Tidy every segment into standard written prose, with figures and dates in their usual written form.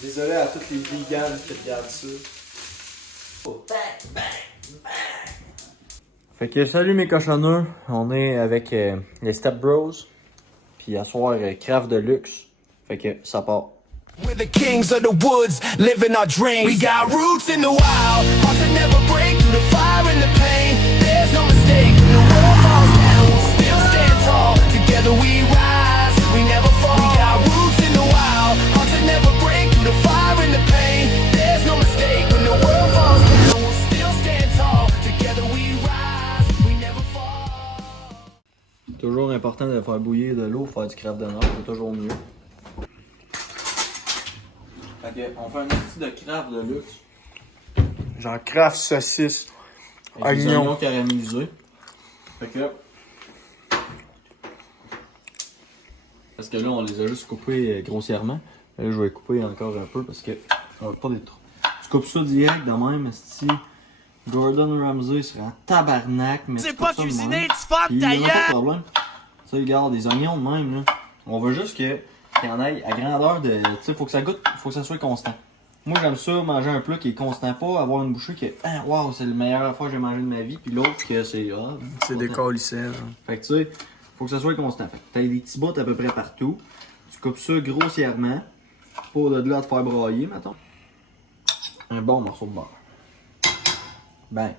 Désolé à tous les vegans qui regardent ça. Fait que salut mes cochonneux, on est avec les Step Bros, puis à soir craft de luxe, fait que ça part. We're the kings of the woods, living our dreams. We got roots in the wild, hearts that never break through the fire and the pain. There's no mistake when the world falls down. We'll still stand tall, together we rise, we never fall. We got roots in the wild, hearts that never break through the fire and the pain. There's no mistake when the world falls down. We'll still stand tall, together we rise, we never fall. Toujours important de faire bouillir de l'eau, faire du craft de nord, c'est toujours mieux. Fait que on fait un petit de craft de luxe. Genre craft saucisse. Avec des Oignon. oignons caramélisés. Fait que. Parce que là, on les a juste coupés grossièrement. Là, je vais couper encore un peu parce que. On veut pas des trous. Tu coupes ça direct de même, si Gordon Ramsay serait en tabarnak, mais tu pas cuisiner, tu fermes ta gueule! Pas de problème. Tu sais, regarde, des oignons de même, là. On veut juste qu'il y en aille à grandeur de. Tu sais, faut que ça goûte, faut que ça soit constant. Moi, j'aime ça, manger un plat qui est constant, pas avoir une bouchée qui est. Ah, waouh, c'est la meilleure fois que j'ai mangé de ma vie, puis l'autre que c'est. Ah, C'est des colissés. fait que tu sais, faut que ça soit constant. Fait que t'as des petits bouts à peu près partout. Tu coupes ça grossièrement. Pour de là te faire brailler, mettons. Un bon morceau de beurre. Ben.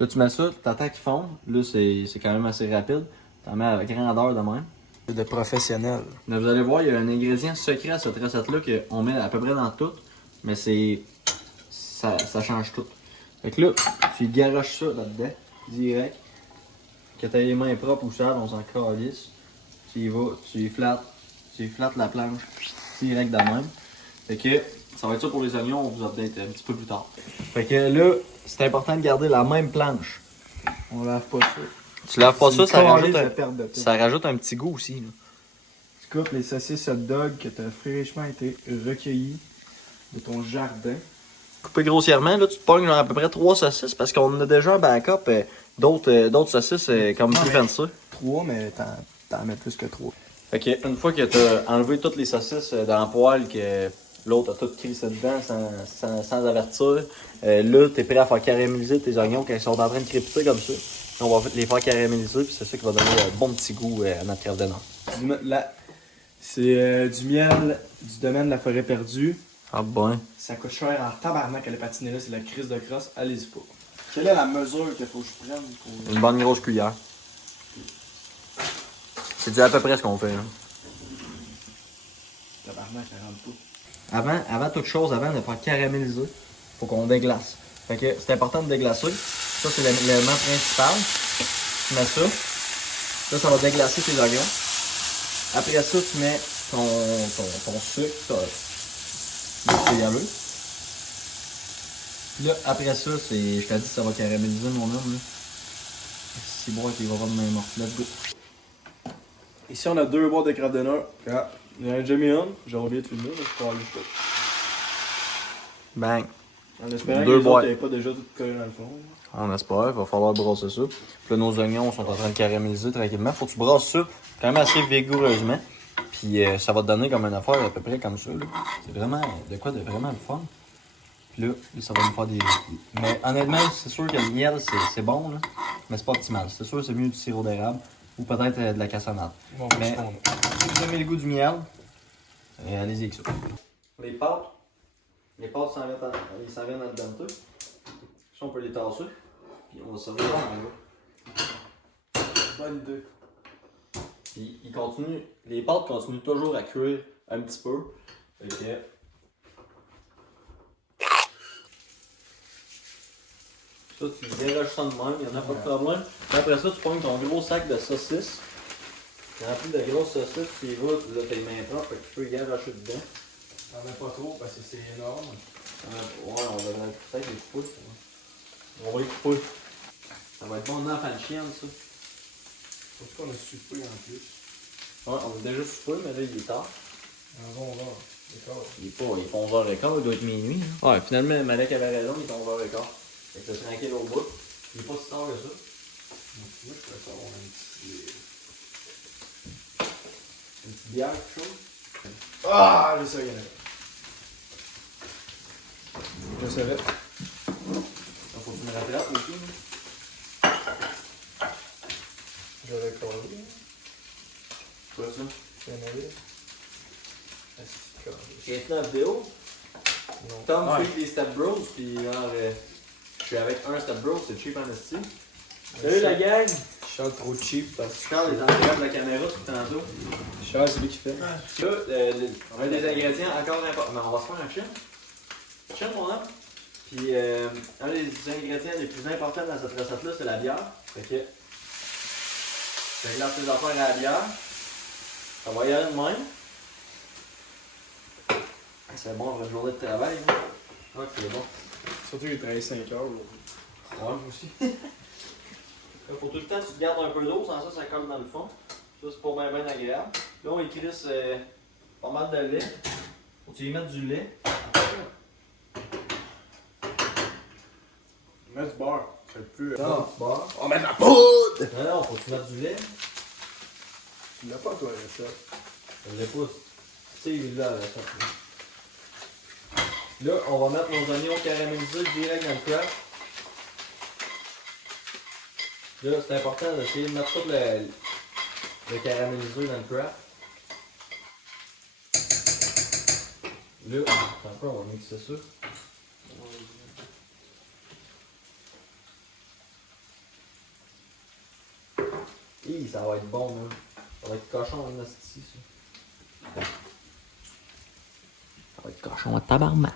Là, tu mets ça, t'attends qu'il fonde. Là, c'est quand même assez rapide. T'en mets à grandeur de même. C'est de professionnels. Là, vous allez voir, il y a un ingrédient secret à cette recette-là qu'on met à peu près dans tout. Mais c'est. Ça change tout. Fait que là, tu garoches ça là-dedans, direct. Que t'aies les mains propres ou sales, on s'en calisse. Tu y vas, tu y flattes la planche direct de même. Fait que ça va être ça pour les oignons, on vous update un petit peu plus tard. Fait que là, c'est important de garder la même planche. On lave pas ça. Tu laves pas ça, ça rajoute, perte de temps. ça rajoute un petit goût aussi. Là. Tu coupes les saucisses hot dog que t'as fraîchement été recueillies de ton jardin. Coupé grossièrement, là, tu te pognes genre à peu près 3 saucisses parce qu'on a déjà un backup d'autres saucisses comme plus fancy. 3, mais t'en mets plus que 3. Fait que une fois que t'as enlevé toutes les saucisses dans le poêle, que l'autre a tout crissé dedans sans avertir, là, t'es prêt à faire caraméliser tes oignons quand ils sont en train de crépiter comme ça. On va les faire caraméliser, puis c'est ça qui va donner un bon petit goût à notre crève de nord. C'est du miel du domaine de la forêt perdue. Ah bon? Ça coûte cher en tabarnak à les patiner là, c'est la crise de crosse, allez-y pas. Quelle est la mesure qu'il faut que je prenne pour... Une bonne grosse cuillère. C'est du à peu près ce qu'on fait. Là. Tabarnak, elle rentre pas. Avant toute chose, avant de faire caraméliser, faut qu'on déglace. Fait que c'est important de déglacer. Ça, c'est l'élément principal. Tu mets ça. Là, ça va déglacer tes oignons. Après ça, tu mets ton sucre. C'est galeux. Là, après ça, je t'ai dit que ça va caraméliser mon homme. Là. Si bon, il va avoir de main morte. Let's go. Ici, on a 2 boîtes de craft dinner. Il y en a déjà mis une, j'ai oublié de filmer, mais je peux aller tout. Bang. En espérant que Deux les boîtes. autres n'avaient pas déjà tout collé dans le fond. On espère, il va falloir brasser ça. Puis là, nos oignons sont en train de caraméliser tranquillement. Faut que tu brasses ça quand même assez vigoureusement. Puis ça va te donner comme une affaire à peu près comme ça. Là. C'est vraiment de quoi de vraiment le fun. Puis là, ça va nous faire des... Mais honnêtement, c'est sûr que le miel, c'est bon, là. Mais c'est pas optimal. C'est sûr que c'est mieux du sirop d'érable ou peut-être de la cassonade. Bon, mais si vous aimez le goût du miel, allez-y avec ça. Les pâtes s'en viennent al dente. Ça, on peut les tasser. Puis on va servir ça en bas. bonne idée. Puis les pâtes continuent toujours à cuire un petit peu. Fait que... Ça, tu déroges ça de même, il n'y en a pas de problème. Puis après ça, tu prends ton gros sac de saucisses. Rempli de grosses saucisses, tu y vas, là, t'as les mains propres, fait que tu peux y garocher dedans. T'en mets pas trop parce que c'est énorme. Ouais, on devrait peut-être les couper. On va les couper. Ça va être bon en enfant de chienne, ça. Surtout qu'on a soupé en plus. Ouais, on a déjà soupé, mais là, il est tard. Un bon là, d'accord. Il est pas 11h15, il doit être minuit. Hein. Ouais, finalement, Malek avait raison, il est 11h15. Fait que c'est tranquille au bout. Il est pas si tard que ça. Donc, moi, je pourrais savoir Une petite bière, quelque chose. Ah, j'ai ça, il y en a. me savais. Faut que tu me rattrapes aussi. J'avais collé. Quoi ça? C'est un navire. J'ai fait une vidéo. Non. Tom Ouais. fait des Step Bros, puis genre, je suis avec un Step Bro, c'est cheap en esti. Salut la gang! Charles trop cheap parce que. Charles est en arrière de la caméra depuis tantôt. Charles, c'est lui qui fait. Là, un des ingrédients encore important. On va se faire un chien. Chien, mon homme. Puis, un des ingrédients les plus importants dans cette recette-là, c'est la bière. Fait que je glace les affaires à la bière. Ça va y aller de même. C'est bon pour une journée de travail. Hein? Ouais, c'est bon. Surtout que j'ai travaillé 5 heures aujourd'hui. Ouais, moi aussi. Pour tout le temps, tu te gardes un peu d'eau, sans ça, ça colle dans le fond. Ça, c'est pas bien agréable. Là, on écrisse pas mal de lait. Faut que tu y mettes du lait. Mets du beurre. C'est plus. Non, du beurre. On met de la poudre! Non, non, faut que tu mettes du lait. Tu l'as pas, toi, la recette. Je l'ai pas. Tu sais, il est là, la recette. Là, on va mettre nos oignons caramélisés direct dans le craft. Là, c'est important d'essayer de mettre tout le caramélisé dans le craft. Là, attends un peu, on va mixer ça. Hi, ça va être bon, là. Ça va être cochon en esti, ça. Ça va être cochon à tabarnak.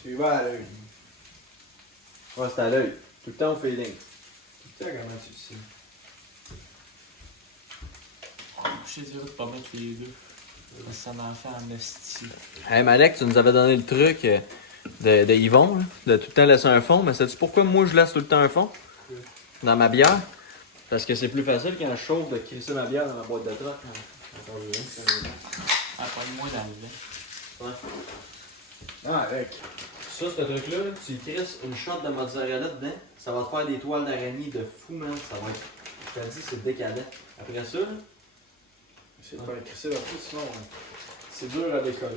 Tu y vas à l'œil. Ouais, c'est à l'œil. Tout le temps au feeling. Tout le temps, comment tu le sais? Je te dirais de pas mettre les deux. Ça m'en fait en esti. Hey Malek, tu nous avais donné le truc de Yvon, là, de tout le temps laisser un fond, mais sais-tu pourquoi moi je laisse tout le temps un fond dans ma bière? Parce que c'est plus facile quand je chauffe de crisser ma bière dans ma boîte de troc. Apprends-moi dans le vin. Ah, avec. Ça, ce truc-là, tu crisses une shot de mozzarella dedans, ça va te faire des toiles d'araignée de fou, man. Ça va être, je te dis, c'est décadent. Après ça, là, C'est pas écrit là dessus sinon c'est dur à décoller.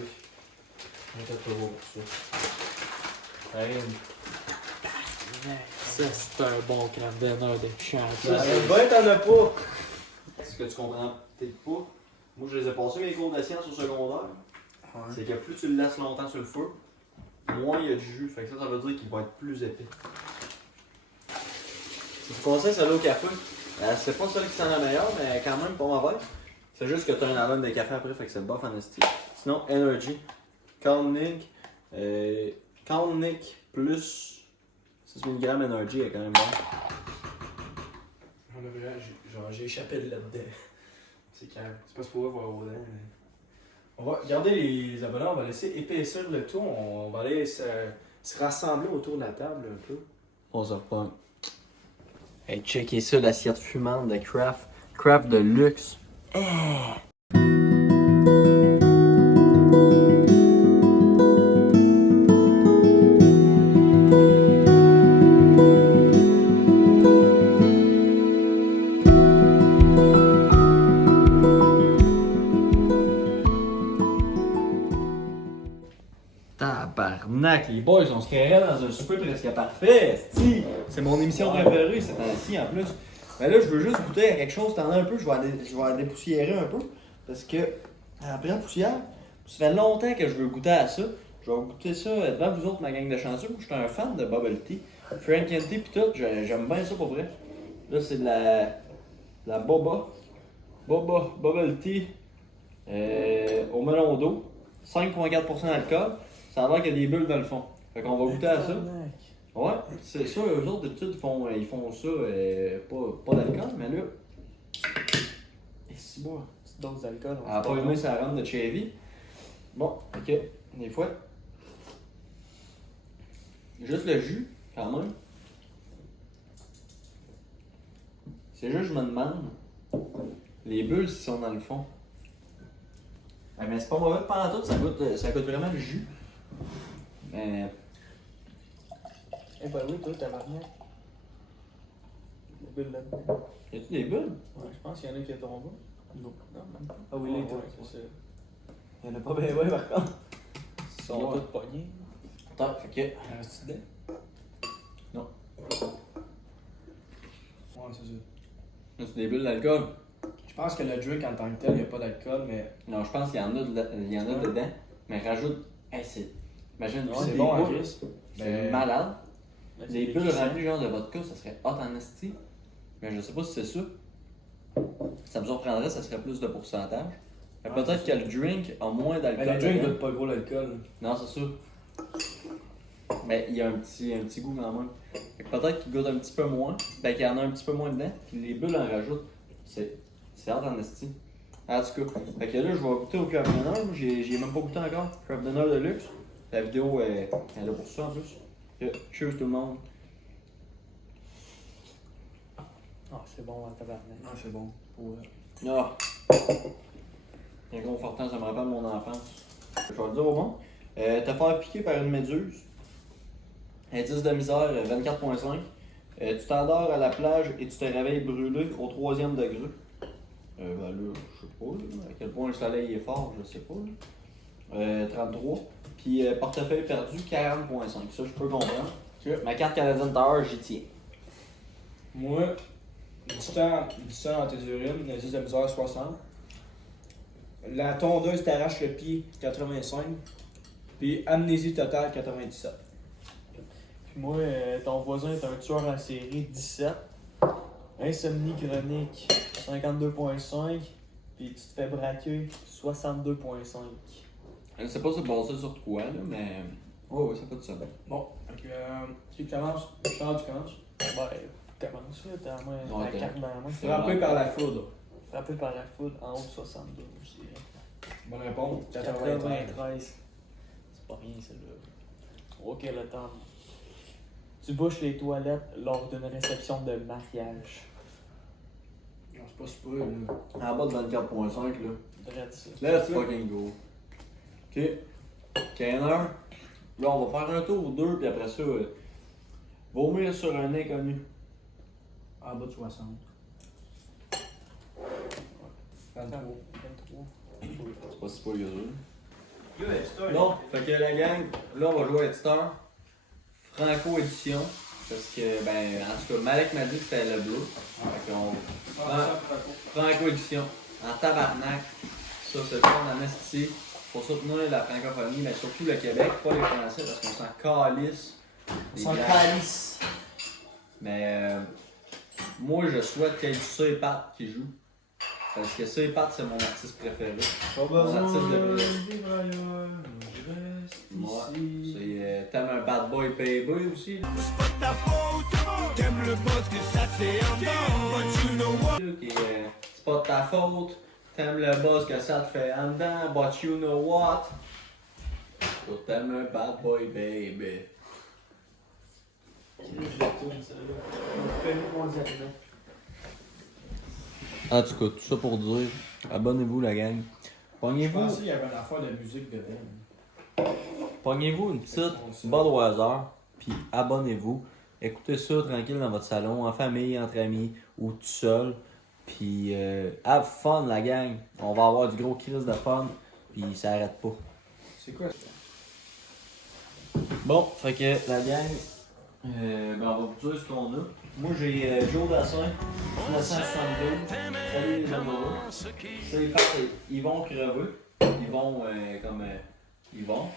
on va pas voir pour ça. Hey, Ça, c'est un bon crème d'honneur de champion. Ça, c'est bien, t'en as pas! Ce que tu comprends peut-être pas, moi je les ai passés mes cours de sciences au secondaire. C'est que plus tu le laisses longtemps sur le feu, moins il y a du jus. Fait que ça veut dire qu'il va être plus épais. Si tu conseilles celle au café, c'est pas celle qui sent la meilleure, mais quand même pas mauvaise. C'est juste que tu as un arôme de café après, fait que c'est bof en esti. Sinon, Energy, Calnick plus 6 mg Energy est quand même bon. On a vraiment, j'ai échappé là-dedans. C'est calme. C'est pas supposé voir au dents. On va garder les abonnés, on va laisser épaissir le tout. On va aller se rassembler autour de la table un peu. On se reprend. Hey, checkez ça, l'assiette fumante de Kraft. Kraft de luxe. Tabarnak, les boys, on se créerait dans un souper presque parfait, esti. C'est mon émission préférée, cette année-ci en plus. Mais là, je veux juste goûter à quelque chose, t'en as un peu, je vais aller dépoussiérer un peu. Parce que, après la poussière, ça fait longtemps que je veux goûter à ça. Je vais goûter ça devant vous autres, ma gang de chanceux. Moi, je suis un fan de bubble tea. Frank and tea pis tout, j'aime bien ça pour vrai. Là, c'est de la boba. Boba, bubble tea. Au melon d'eau. 5,4% d'alcool. Ça a l'air qu'il y a des bulles dans le fond. Fait qu'on va goûter à ça. Ouais, c'est ça, eux autres d'habitude ils font ça, pas d'alcool, mais là. Et c'est bon. Petite dose d'alcool. Elle a pas aimé sa rame de Chevy. Bon, ok, des fois. Juste le jus, quand même. C'est juste, je me demande, les bulles s'ils sont dans le fond. Ouais, mais c'est pas mauvais pendant tout, ça goûte vraiment le jus. Mais. Eh ben oui, toi, t'as marqué. Des bulles là-dedans. Y a-tu des bulles? Ouais, je pense qu'il y en a qui est tombé. Non, même pas. Ah oui, les Ouais, deux, ouais, c'est ça. Il y en a pas bien, ouais, par contre. Ils sont Ouais. tous pognés. Attends, fait que. Il reste dedans? Non. Ouais, c'est ça. C'est des bulles d'alcool. Je pense que le drink en tant que tel, il n'y a pas d'alcool, mais Non, je pense qu'il y en a, il y en a dedans. Mais rajoute. Hey, c'est. Imagine, c'est des bon en bulles. Chris. C'est Ben, malade. Mais c'est Des des bulles crissons. remplies genre de vodka, ça serait hot en esti. Mais je sais pas si c'est ça. Ça me surprendrait, ça serait plus de pourcentage. Mais Ouais, peut-être c'est que le drink a moins d'alcool. ben, le drink dedans. goûte pas gros l'alcool. Non, c'est sûr. Mais il y a un petit goût quand même. Fait que peut-être qu'il goûte un petit peu moins. Fait qu'il y en a un petit peu moins dedans. Puis les bulles en rajoutent. C'est hard en esti. En tout cas. Fait que là, je vais goûter au Craft Dinner. Moi, j'ai même pas goûté encore. Craft Dinner de luxe. La vidéo est là pour ça en plus. Cheers tout le monde. Ah, c'est bon à tabarnak. Ah, c'est bon. Ah! Réconfortant, ça me rappelle mon enfance. Je vais le dire au monde. Te faire piquer par une méduse. Indice de misère 24.5. Tu t'endors à la plage et tu te réveilles brûlé au 3e degré. Ben là, je sais pas là, à quel point le soleil est fort, je sais pas. Là. 33. Puis portefeuille perdu 40.5. Ça, je peux comprendre. Ma carte Canadian Tower, j'y tiens. Moi, du temps dans tes urines, l'indice de misère 60. La tondeuse t'arrache le pied 85. Puis amnésie totale 97. Puis moi, ton voisin est un tueur en série 17. Insomnie chronique 52.5. Puis tu te fais braquer 62.5. Je sais pas c'est basé sur quoi, là, mais. Ouais, ça fait de ça. Bon, donc, qui commence? Charles, tu commences? Ben, commence là, t'as la main, Ouais, la t'as- carte dans la main. Frappé par la foudre. Frappé par la foudre en haut de 62, je dirais. Bonne réponse. 93. 93. C'est pas rien, celle-là. Ok, le temps. Tu bouches les toilettes lors d'une réception de mariage. Non, c'est pas super. Là. En bas de 24.5, là. Drette ça. Let's fucking go. Ok. Kenner. Là, on va faire un tour ou deux, puis après ça, vomir sur un inconnu. En bas de 60. 23. 23. C'est pas si pas gazeux. Yo, c'est Non, fait que la gang, là, on va jouer à Editor. Franco Édition. Parce que, ben, en tout cas, Malek m'a dit que c'était le bleu. Fait qu'on. Franco Édition. En tabarnak. Ça, c'est fun en esti. Pour soutenir la francophonie, mais surtout le Québec, pas les Français, parce qu'on s'en calisse. des Sans blagues. calice. Mais moi, je souhaite qu'il y ait du Soy-Pat qui joue. Parce que Soy-Pat, c'est mon artiste préféré. Pas besoin besoin de de vivre ailleurs. Je reste Moi, ici. c'est t'aimes un bad boy payboy aussi. Là, C'est pas ta faute, t'aimes le boss que ça te fait en dedans, but you know what? qui est, c'est pas de ta faute. T'aimes le boss que ça te fait en dedans, but you know what? Toi, t'aimes un bad boy baby. En tout cas, tout ça pour dire, abonnez-vous la gang. Je Pognez-vous. pensais qu'il y avait une affaire de musique dedans. Pognez-vous une petite Budweiser, puis abonnez-vous. Écoutez ça tranquille dans votre salon, en famille, entre amis ou tout seul. Puis have fun la gang. On va avoir du gros crise de fun, puis ça arrête pas. C'est quoi ça? Bon, fait que la gang, ben on va vous dire ce qu'on a. Moi j'ai Joe Dassin, 1972. Salut les amoureux. Ça, ils vont crever. Ils vont ils vont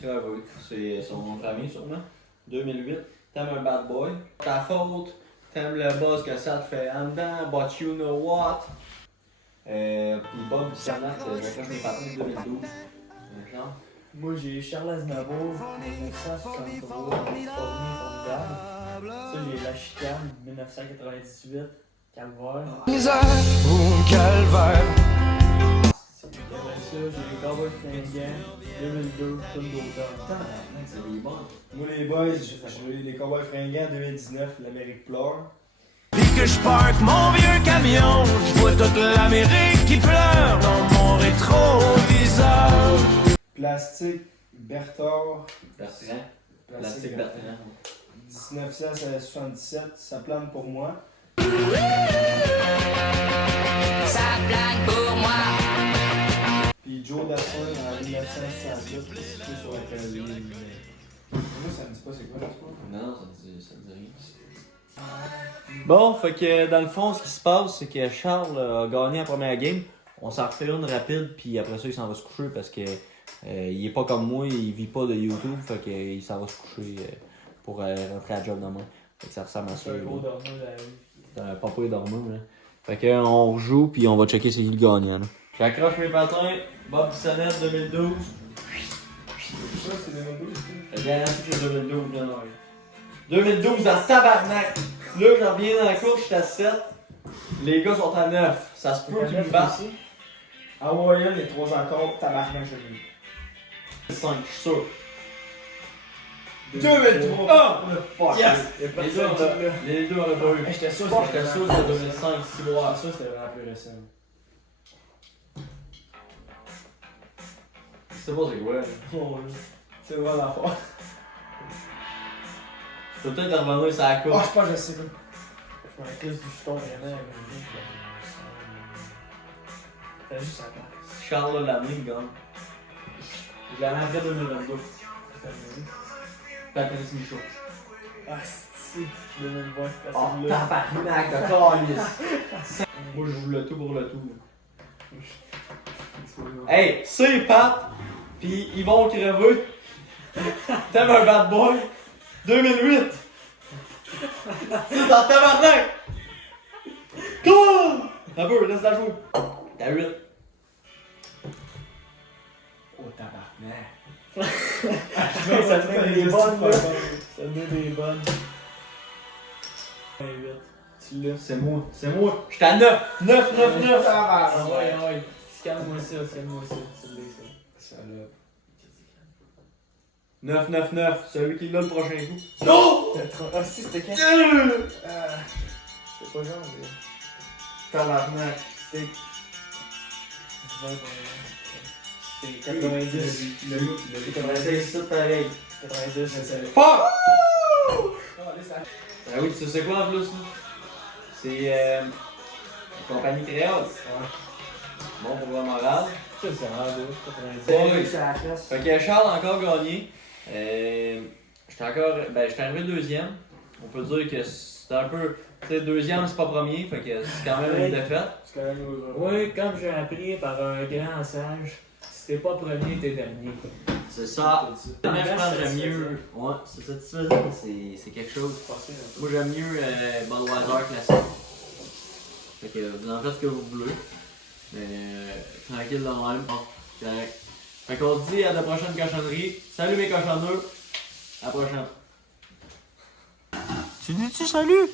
crever. C'est son nom de famille sûrement. 2008. T'aimes un bad boy. Ta faute. T'aimes le boss que ça te fait en dedans. But you know what. Puis Bob Bissonnette, je cache mes patins 2012. Moi, j'ai Charles Aznavour, 1963, Formidable. Ça, j'ai La Chicane, 1998, Calvaire. Misère ou calvaire. Après ça, j'ai les Cowboys Fringants, 2002, Tune d'automne. C'est des bons. Moi, les boys, j'ai les Cowboys fringants 2019, l'Amérique pleure. Dès que je parque mon vieux camion, je vois toute l'Amérique qui pleure dans mon rétroviseur. Plastique Bertard. Bertrand. Plastique Bertrand. 1977, ça plane pour moi. Ça blague pour moi. Puis Joe Dassin en 1964, c'est sur la Caroline. Moi, ça me dit pas c'est quoi le sport? Non, ça me dit rien. Bon, fait que dans le fond, ce qui se passe, c'est que Charles a gagné la première game. On s'en refait une rapide, puis après ça, il s'en va se coucher parce que il est pas comme moi, il vit pas de YouTube, fait que il s'en va se coucher pour rentrer à job demain. Fait que ça ressemble à ça. C'est un papa dormant, là. Fait que on rejoue, puis on va checker c'est qui le gagnant, là. J'accroche mes patins, Bob Bissonnette 2012. Ça, c'est 2012. Je garantis que c'est 2012, bien ouais. 2012 en tabarnak! Là, je reviens dans la course, je suis à 7. Les gars sont à 9. Ça se peut qu'ils me battent. Ah ouais, les 3 encore, tabarnak, je l'ai. 5, je suis sûr. 2003! Ah! Fuck! Yes! Il y a pas Les de deux, ça, là. les deux, on l'a pas eu. J'étais sûr J'étais sûr que c'était 2005, 6 mois. Ça, c'était vraiment plus récent. C'est pas c'est quoi, là. C'est vraiment l'affaire. Je peux peut-être revenir sur la Oh, course. je pense que je sais pas. Je m'en crise du jeton vraiment. T'as juste à part. Charles l'a l'année, gagne. Je l'avais après 2022. Patrice Michaud. Ah, c'est 2020. Oh, tabarnak de calice. Moi, je joue le tout pour le tout. Hey, c'est Pat, pis ils vont crever. T'aimes un bad boy? 2008! C'est dans tabarnak! Cool! Un peu, laisse la jouer. T'as 8. Oh, tabarnak. Ça te met des bonnes, là. Ça te met des bonnes. 8. Tu l'as. C'est moi, c'est moi. J'étais à 9. 9, 9, 9. Ah ouais, ouais. Scanne-moi ça, scanne-moi ça. Tu l'as, ça. Salope. 9, 9, 9. Celui qui l'a le prochain coup. Non! Ah, si, c'était quand? Ah, C'est pas genre, mais. tabarnak. C'était. C'était 90. Le 90, c'est pareil. 90, Fuck! ça. Ah oui, tu sais quoi en plus, là? C'est la compagnie créole. Bon pour le moral. Ça, c'est vraiment beau. 90. Ouais. C'est la classe. Fait que Charles a encore gagné. J'étais arrivé deuxième. On peut dire que c'était un peu. Tu sais, deuxième, c'est pas premier, fait que c'est quand même une défaite. C'est quand même heureux. Oui, comme j'ai appris par un grand sage, si t'es pas premier, t'es dernier. C'est ça. Moi, Moi, je pense que j'aime mieux. Ouais, c'est satisfaisant, c'est quelque chose. Moi, j'aime mieux Budweiser classique. Fait que vous en faites ce que vous voulez. Mais tranquille de même. Bon, correct. Fait qu'on se dit à la prochaine cochonnerie. Salut mes cochonneux. À la prochaine. Tu dis-tu salut?